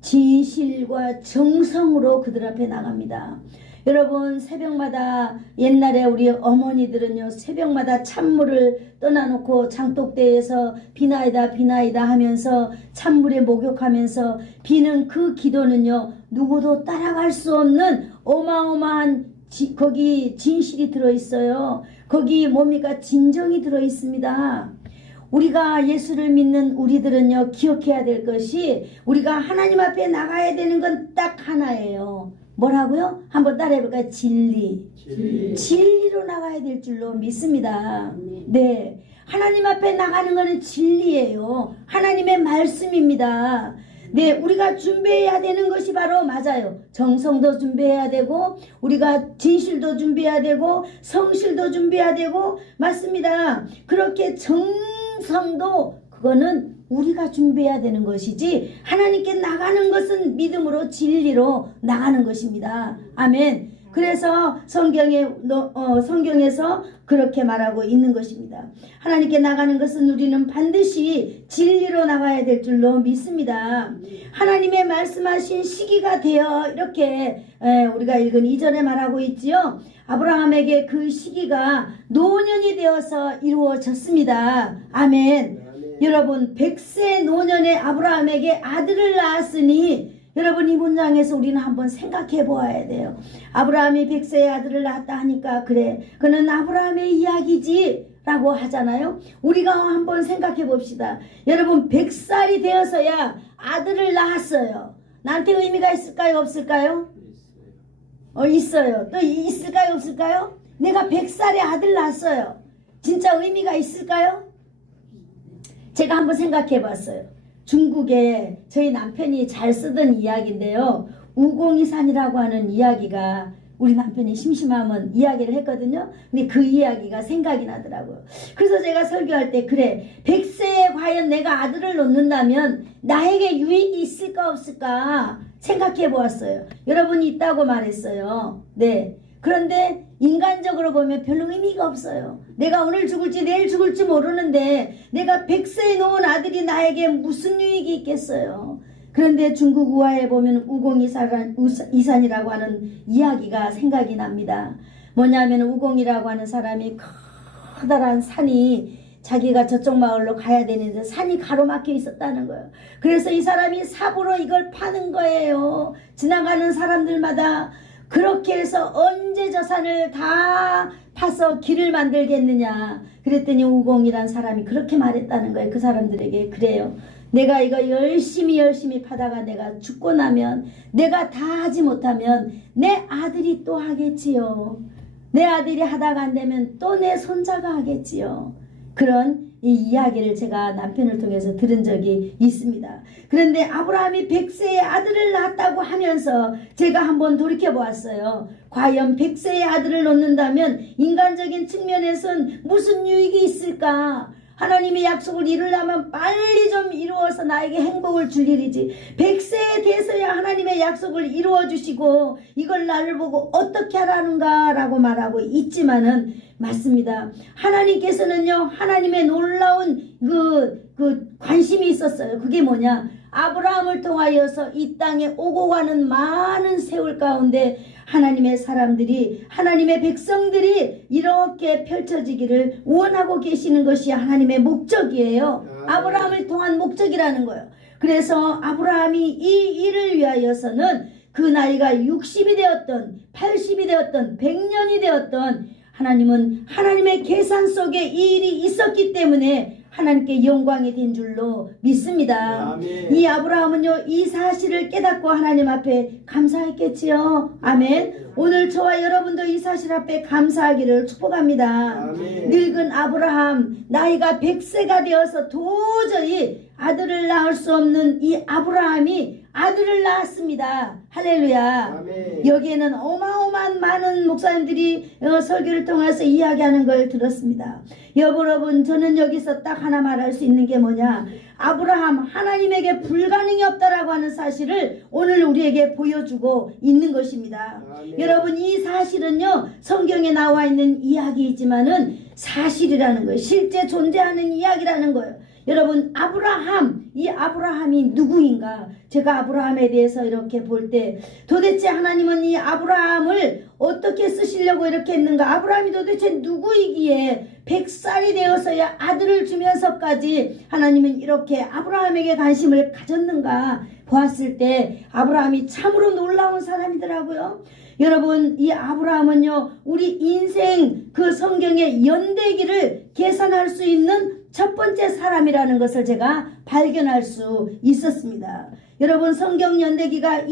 진실과 정성으로 그들 앞에 나갑니다. 여러분, 새벽마다 옛날에 우리 어머니들은요, 새벽마다 찬물을 떠나놓고 장독대에서 비나이다 비나이다 하면서 찬물에 목욕하면서 비는 그 기도는요, 누구도 따라갈 수 없는 어마어마한 거기 진실이 들어있어요. 거기 뭡니까? 진정이 들어있습니다. 우리가 예수를 믿는 우리들은요, 기억해야 될 것이 우리가 하나님 앞에 나가야 되는 건 딱 하나예요. 뭐라고요? 한번 따라해볼까요? 진리로 나가야 될 줄로 믿습니다. 네, 하나님 앞에 나가는 것은 진리예요. 하나님의 말씀입니다. 네, 우리가 준비해야 되는 것이 바로 맞아요. 정성도 준비해야 되고, 우리가 진실도 준비해야 되고, 성실도 준비해야 되고, 맞습니다. 그렇게 정성도 그거는 우리가 준비해야 되는 것이지, 하나님께 나가는 것은 믿음으로 진리로 나가는 것입니다. 아멘. 그래서 성경에서 그렇게 말하고 있는 것입니다. 하나님께 나가는 것은 우리는 반드시 진리로 나가야 될 줄로 믿습니다. 하나님의 말씀하신 시기가 되어 이렇게 우리가 읽은 이전에 말하고 있지요. 아브라함에게 그 시기가 노년이 되어서 이루어졌습니다. 아멘. 여러분, 100세 노년의 아브라함에게 아들을 낳았으니, 여러분, 이 문장에서 우리는 한번 생각해 보아야 돼요. 아브라함이 100세의 아들을 낳았다 하니까 그래, 그는 아브라함의 이야기지 라고 하잖아요. 우리가 한번 생각해 봅시다. 여러분, 100살이 되어서야 아들을 낳았어요. 나한테 의미가 있을까요? 없을까요? 있어요. 또 있을까요? 없을까요? 내가 100살의 아들 낳았어요. 진짜 의미가 있을까요? 제가 한번 생각해 봤어요. 중국에 저희 남편이 잘 쓰던 이야기인데요, 우공이산이라고 하는 이야기가 우리 남편이 심심하면 이야기를 했거든요. 근데 그 이야기가 생각이 나더라고요. 그래서 제가 설교할 때, 그래, 100세에 과연 내가 아들을 놓는다면 나에게 유익이 있을까 없을까 생각해 보았어요. 여러분이 있다고 말했어요. 네. 그런데 인간적으로 보면 별로 의미가 없어요. 내가 오늘 죽을지 내일 죽을지 모르는데 내가 100세에 놓은 아들이 나에게 무슨 유익이 있겠어요. 그런데 중국 우화에 보면 우공이산이라고 하는 이야기가 생각이 납니다. 뭐냐면 우공이라고 하는 사람이 커다란 산이 자기가 저쪽 마을로 가야 되는데 산이 가로막혀 있었다는 거예요. 그래서 이 사람이 삽으로 이걸 파는 거예요. 지나가는 사람들마다. 그렇게 해서 언제 저 산을 다 파서 길을 만들겠느냐. 그랬더니 우공이란 사람이 그렇게 말했다는 거예요. 그 사람들에게. 그래요. 내가 이거 열심히 파다가 내가 죽고 나면, 내가 다 하지 못하면 내 아들이 또 하겠지요. 내 아들이 하다가 안 되면 또 내 손자가 하겠지요. 그런 이 이야기를 제가 남편을 통해서 들은 적이 있습니다. 그런데 아브라함이 100세의 아들을 낳았다고 하면서 제가 한번 돌이켜 보았어요. 과연 100세의 아들을 놓는다면 인간적인 측면에선 무슨 유익이 있을까? 하나님의 약속을 이루려면 빨리 좀 이루어서 나에게 행복을 줄 일이지. 100세에 돼서야 하나님의 약속을 이루어 주시고 이걸 나를 보고 어떻게 하라는가 라고 말하고 있지만은 맞습니다. 하나님께서는요, 하나님의 놀라운 그 관심이 있었어요. 그게 뭐냐? 아브라함을 통하여서 이 땅에 오고 가는 많은 세월 가운데 하나님의 사람들이, 하나님의 백성들이 이렇게 펼쳐지기를 원하고 계시는 것이 하나님의 목적이에요. 아브라함을 통한 목적이라는 거예요. 그래서 아브라함이 이 일을 위하여서는 그 나이가 60이 되었던 80이 되었던 100년이 되었던 하나님은 하나님의 계산 속에 이 일이 있었기 때문에 하나님께 영광이 된 줄로 믿습니다. 아멘. 이 아브라함은요, 이 사실을 깨닫고 하나님 앞에 감사했겠지요. 아멘. 오늘 저와 여러분도 이 사실 앞에 감사하기를 축복합니다. 아멘. 늙은 아브라함, 나이가 100세가 되어서 도저히 아들을 낳을 수 없는 이 아브라함이 아들을 낳았습니다. 할렐루야. 아멘. 여기에는 어마어마한 많은 목사님들이 설교를 통해서 이야기하는 걸 들었습니다. 여러분, 저는 여기서 딱 하나 말할 수 있는 게 뭐냐? 아브라함, 하나님에게 불가능이 없다라고 하는 사실을 오늘 우리에게 보여주고 있는 것입니다. 아멘. 여러분, 이 사실은요, 성경에 나와 있는 이야기이지만은 사실이라는 거예요. 실제 존재하는 이야기라는 거예요. 여러분, 이 아브라함이 누구인가? 제가 아브라함에 대해서 이렇게 볼 때 도대체 하나님은 이 아브라함을 어떻게 쓰시려고 이렇게 했는가? 아브라함이 도대체 누구이기에 100살이 되어서야 아들을 주면서까지 하나님은 이렇게 아브라함에게 관심을 가졌는가? 보았을 때 아브라함이 참으로 놀라운 사람이더라고요. 여러분, 이 아브라함은요, 우리 인생 그 성경의 연대기를 계산할 수 있는 첫 번째 사람이라는 것을 제가 발견할 수 있었습니다. 여러분, 성경 연대기가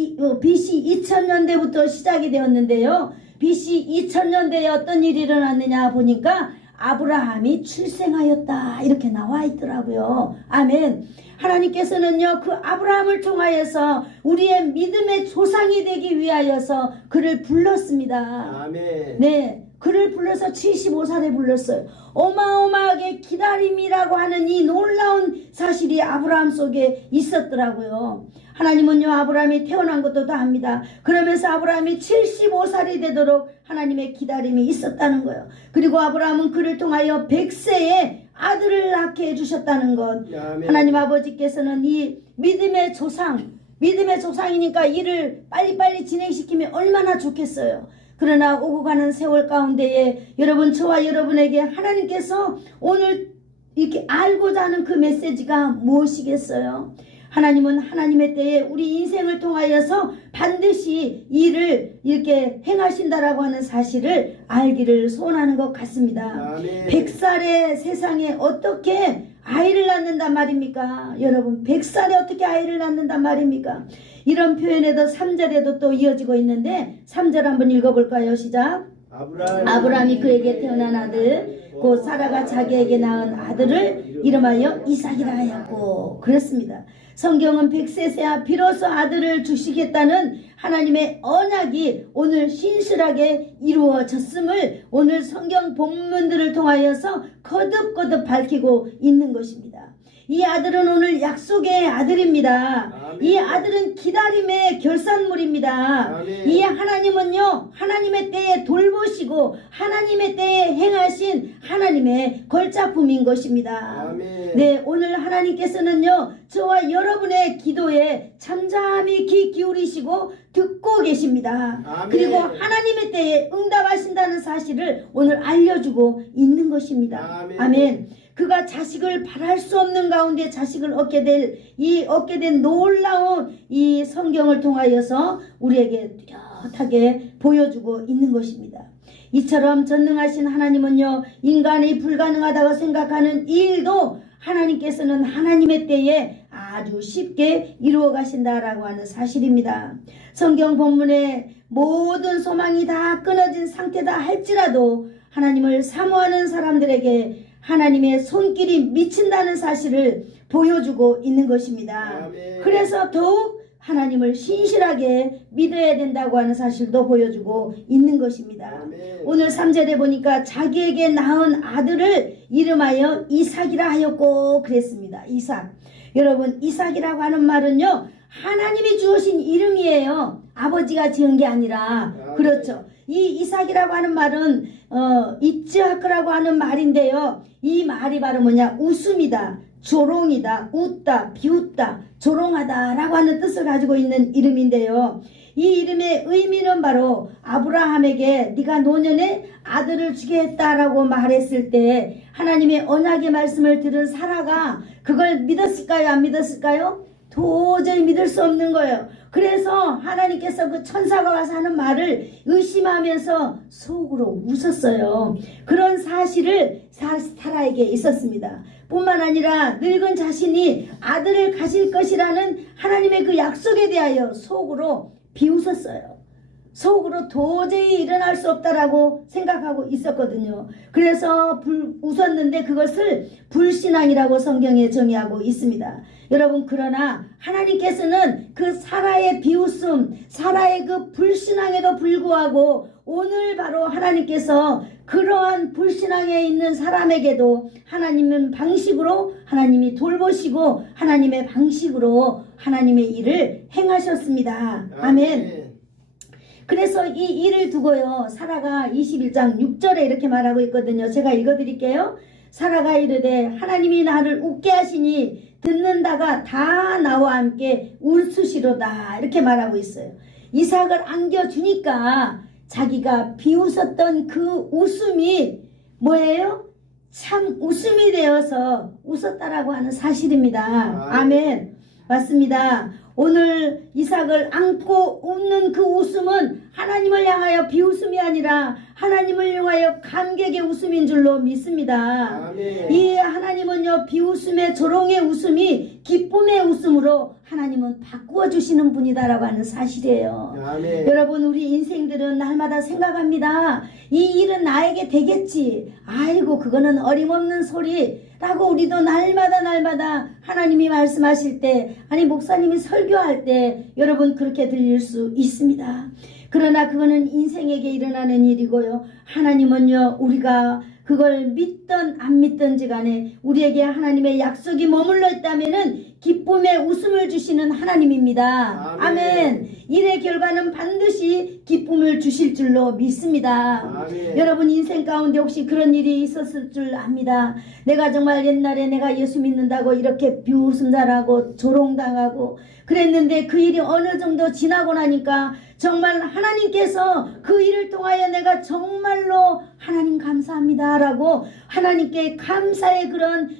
BC 2000년대부터 시작이 되었는데요. BC 2000년대에 어떤 일이 일어났느냐 보니까 아브라함이 출생하였다 이렇게 나와 있더라고요. 아멘. 하나님께서는요, 그 아브라함을 통하여서 우리의 믿음의 조상이 되기 위하여서 그를 불렀습니다. 아멘. 네, 그를 불러서 75살에 불렀어요. 어마어마하게 기다림이라고 하는 이 놀라운 사실이 아브라함 속에 있었더라고요. 하나님은요, 아브라함이 태어난 것도 다 압니다. 그러면서 아브라함이 75살이 되도록 하나님의 기다림이 있었다는 거예요. 그리고 아브라함은 그를 통하여 100세에 아들을 낳게 해주셨다는 것. 아멘. 하나님 아버지께서는 이 믿음의 조상이니까 일을 빨리빨리 진행시키면 얼마나 좋겠어요. 그러나 오고 가는 세월 가운데에 여러분, 저와 여러분에게 하나님께서 오늘 이렇게 알고자 하는 그 메시지가 무엇이겠어요? 하나님은 하나님의 때에 우리 인생을 통하여서 반드시 일을 이렇게 행하신다라고 하는 사실을 알기를 소원하는 것 같습니다. 아멘. 100살의 세상에 어떻게 아이를 낳는단 말입니까? 여러분, 100살에 어떻게 아이를 낳는단 말입니까? 이런 표현에도 3절에도 또 이어지고 있는데 3절 한번 읽어볼까요? 시작. 아브라함이 그에게 태어난 아들 곧 사라가 자기에게 낳은 아들을 이름하여 이삭이라 하였고. 그렇습니다. 성경은 100세세야 비로소 아들을 주시겠다는 하나님의 언약이 오늘 신실하게 이루어졌음을 오늘 성경 본문들을 통하여서 거듭거듭 밝히고 있는 것입니다. 이 아들은 오늘 약속의 아들입니다. 아멘. 이 아들은 기다림의 결산물입니다. 아멘. 이 하나님은요, 하나님의 때에 돌보시고 하나님의 때에 행하신 하나님의 걸작품인 것입니다. 아멘. 네, 오늘 하나님께서는요, 저와 여러분의 기도에 잠잠히 귀 기울이시고 듣고 계십니다. 아멘. 그리고 하나님의 때에 응답하신다는 사실을 오늘 알려주고 있는 것입니다. 아멘. 아멘. 그가 자식을 바랄 수 없는 가운데 자식을 얻게 된 놀라운 이 성경을 통하여서 우리에게 뚜렷하게 보여주고 있는 것입니다. 이처럼 전능하신 하나님은요, 인간이 불가능하다고 생각하는 이 일도 하나님께서는 하나님의 때에 아주 쉽게 이루어 가신다라고 하는 사실입니다. 성경 본문의 모든 소망이 다 끊어진 상태다 할지라도 하나님을 사모하는 사람들에게 하나님의 손길이 미친다는 사실을 보여주고 있는 것입니다. 아멘. 그래서 더욱 하나님을 신실하게 믿어야 된다고 하는 사실도 보여주고 있는 것입니다. 아멘. 오늘 3절에 보니까 자기에게 낳은 아들을 이름하여 이삭이라 하였고 그랬습니다. 이삭. 여러분, 이삭이라고 하는 말은요, 하나님이 주신 이름이에요. 아버지가 지은 게 아니라. 아멘. 그렇죠. 이 이삭이라고 하는 말은 이츠하크라고 하는 말인데요. 이 말이 바로 뭐냐? 웃음이다, 조롱이다, 웃다, 비웃다, 조롱하다 라고 하는 뜻을 가지고 있는 이름인데요. 이 이름의 의미는 바로 아브라함에게 네가 노년에 아들을 주게 했다라고 말했을 때 하나님의 언약의 말씀을 들은 사라가 그걸 믿었을까요? 안 믿었을까요? 도저히 믿을 수 없는 거예요. 그래서 하나님께서 그 천사가 와서 하는 말을 의심하면서 속으로 웃었어요. 그런 사실을 사라에게 있었습니다. 뿐만 아니라 늙은 자신이 아들을 가질 것이라는 하나님의 그 약속에 대하여 속으로 비웃었어요. 속으로 도저히 일어날 수 없다라고 생각하고 있었거든요. 그래서 웃었는데 그것을 불신앙이라고 성경에 정의하고 있습니다. 여러분, 그러나 하나님께서는 그 사라의 비웃음, 사라의 그 불신앙에도 불구하고 오늘 바로 하나님께서 그러한 불신앙에 있는 사람에게도 하나님은 방식으로 하나님이 돌보시고 하나님의 방식으로 하나님의 일을 행하셨습니다. 아멘. 그래서 이 일을 두고요, 사라가 21장 6절에 이렇게 말하고 있거든요. 제가 읽어드릴게요. 사라가 이르되 하나님이 나를 웃게 하시니 듣는다가 다 나와 함께 울수시로다 이렇게 말하고 있어요. 이삭을 안겨주니까 자기가 비웃었던 그 웃음이 뭐예요? 참 웃음이 되어서 웃었다라고 하는 사실입니다. 아멘. 맞습니다. 오늘 이삭을 안고 웃는 그 웃음은 하나님을 향하여 비웃음이 아니라 하나님을 향하여 감격의 웃음인 줄로 믿습니다. 아멘. 이 하나님은요, 비웃음의 조롱의 웃음이 기쁨의 웃음으로 하나님은 바꾸어 주시는 분이다라고 하는 사실이에요. 아멘. 여러분, 우리 인생들은 날마다 생각합니다. 이 일은 나에게 되겠지. 아이고, 그거는 어림없는 소리 라고 우리도 날마다 하나님이 말씀하실 때, 아니 목사님이 설교할 때 여러분 그렇게 들릴 수 있습니다. 그러나 그거는 인생에게 일어나는 일이고요, 하나님은요, 우리가 그걸 믿든 안 믿든지 간에 우리에게 하나님의 약속이 머물러 있다면은 기쁨의 웃음을 주시는 하나님입니다. 아멘. 일의 결과는 반드시 기쁨을 주실 줄로 믿습니다. 아멘. 여러분, 인생 가운데 혹시 그런 일이 있었을 줄 압니다. 내가 정말 옛날에 내가 예수 믿는다고 이렇게 비웃음 잘하고 조롱당하고 그랬는데 그 일이 어느 정도 지나고 나니까 정말 하나님께서 그 일을 통하여 내가 정말로 하나님 감사합니다 라고 하나님께 감사의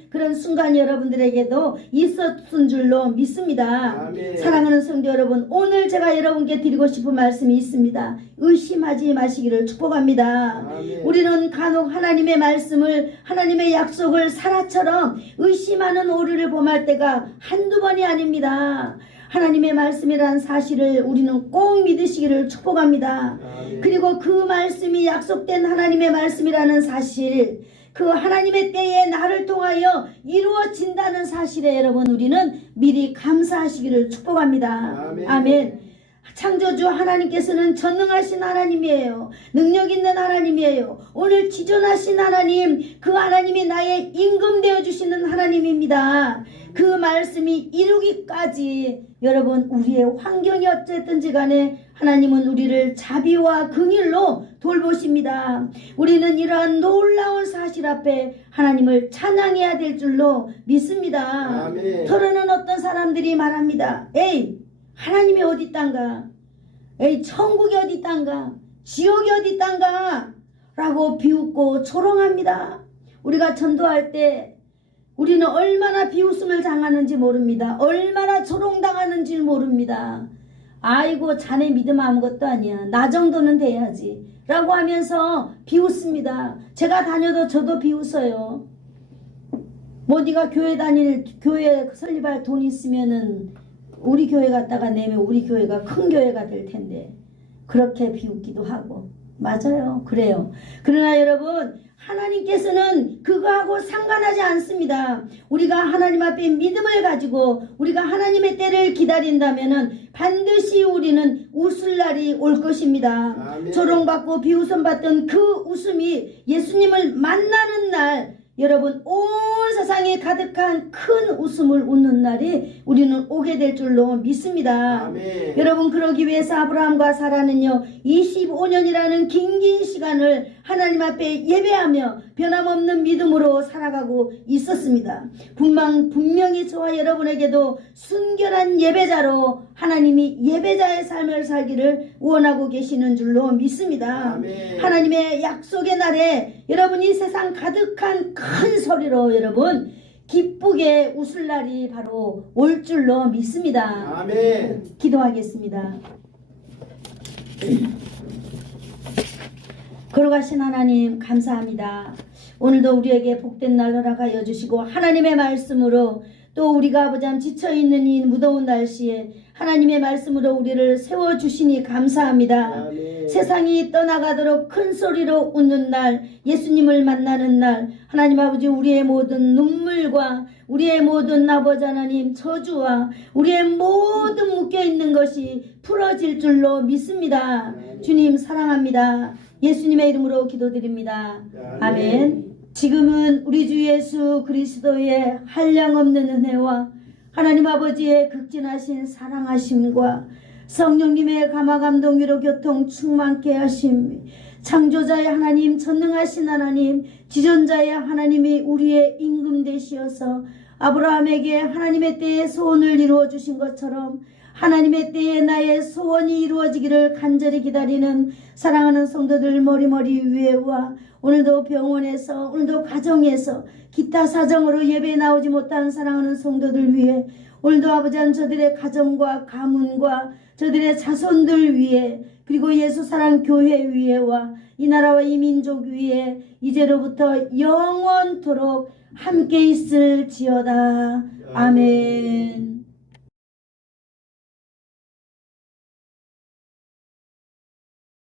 그런 순간 여러분들에게도 있었은 줄로 믿습니다. 아멘. 사랑하는 성도 여러분, 오늘 제가 여러분께 드리고 싶은 말씀이 있습니다. 의심하지 마시기를 축복합니다. 아멘. 우리는 간혹 하나님의 말씀을, 하나님의 약속을 사라처럼 의심하는 오류를 범할 때가 한두 번이 아닙니다. 하나님의 말씀이라는 사실을 우리는 꼭 믿으시기를 축복합니다. 아멘. 그리고 그 말씀이 약속된 하나님의 말씀이라는 사실, 그 하나님의 때에 나를 통하여 이루어진다는 사실에 여러분 우리는 미리 감사하시기를 축복합니다. 아멘. 아멘. 창조주 하나님께서는 전능하신 하나님이에요. 능력 있는 하나님이에요. 오늘 지존하신 하나님, 그 하나님이 나의 임금 되어주시는 하나님입니다. 그 말씀이 이루기까지 여러분, 우리의 환경이 어쨌든지 간에 하나님은 우리를 자비와 긍휼로 돌보십니다. 우리는 이러한 놀라운 사실 앞에 하나님을 찬양해야 될 줄로 믿습니다. 아멘. 털어는 어떤 사람들이 말합니다. 에이, 하나님이 어디 있단가? 에이, 천국이 어디 있단가? 지옥이 어디 있단가? 라고 비웃고 조롱합니다. 우리가 전도할 때 우리는 얼마나 비웃음을 당하는지 모릅니다. 얼마나 조롱당하는지 모릅니다. 아이고, 자네 믿음 아무것도 아니야. 나 정도는 돼야지. 라고 하면서 비웃습니다. 제가 다녀도 저도 비웃어요. 뭐 네가 교회 설립할 돈 있으면은 우리 교회 갔다가 내면 우리 교회가 큰 교회가 될 텐데, 그렇게 비웃기도 하고. 맞아요. 그래요. 그러나 여러분, 하나님께서는 그거하고 상관하지 않습니다. 우리가 하나님 앞에 믿음을 가지고 우리가 하나님의 때를 기다린다면은 반드시 우리는 웃을 날이 올 것입니다. 아멘. 조롱받고 비웃음받던 그 웃음이 예수님을 만나는 날, 여러분, 온 세상에 가득한 큰 웃음을 웃는 날이 우리는 오게 될 줄로 믿습니다. 아멘. 여러분, 그러기 위해서 아브라함과 사라는요 25년이라는 긴 시간을 하나님 앞에 예배하며 변함없는 믿음으로 살아가고 있었습니다. 분명히 저와 여러분에게도 순결한 예배자로 하나님이 예배자의 삶을 살기를 원하고 계시는 줄로 믿습니다. 아멘. 하나님의 약속의 날에 여러분이 세상 가득한 큰 소리로 여러분 기쁘게 웃을 날이 바로 올 줄로 믿습니다. 아멘. 기도하겠습니다. 걸어가신 하나님, 감사합니다. 오늘도 우리에게 복된 날 허락하여 주시고 하나님의 말씀으로 또 우리가 아버지 지쳐있는 이 무더운 날씨에 하나님의 말씀으로 우리를 세워주시니 감사합니다. 아멘. 세상이 떠나가도록 큰 소리로 웃는 날, 예수님을 만나는 날, 하나님 아버지, 우리의 모든 눈물과 우리의 모든 아버지 하나님 저주와 우리의 모든 묶여있는 것이 풀어질 줄로 믿습니다. 주님 사랑합니다. 예수님의 이름으로 기도드립니다. 아멘. 지금은 우리 주 예수 그리스도의 한량없는 은혜와 하나님 아버지의 극진하신 사랑하심과 성령님의 감화감동 위로 교통 충만케 하심, 창조자의 하나님, 전능하신 하나님, 지존자의 하나님이 우리의 임금 되시어서 아브라함에게 하나님의 때에 소원을 이루어 주신 것처럼 하나님의 때에 나의 소원이 이루어지기를 간절히 기다리는 사랑하는 성도들 머리머리 위에와 오늘도 병원에서, 오늘도 가정에서 기타 사정으로 예배에 나오지 못한 사랑하는 성도들 위해, 오늘도 아버지 한 저들의 가정과 가문과 저들의 자손들 위해, 그리고 예수 사랑 교회 위에와 이 나라와 이 민족 위에 이제로부터 영원토록 함께 있을지어다. 아멘.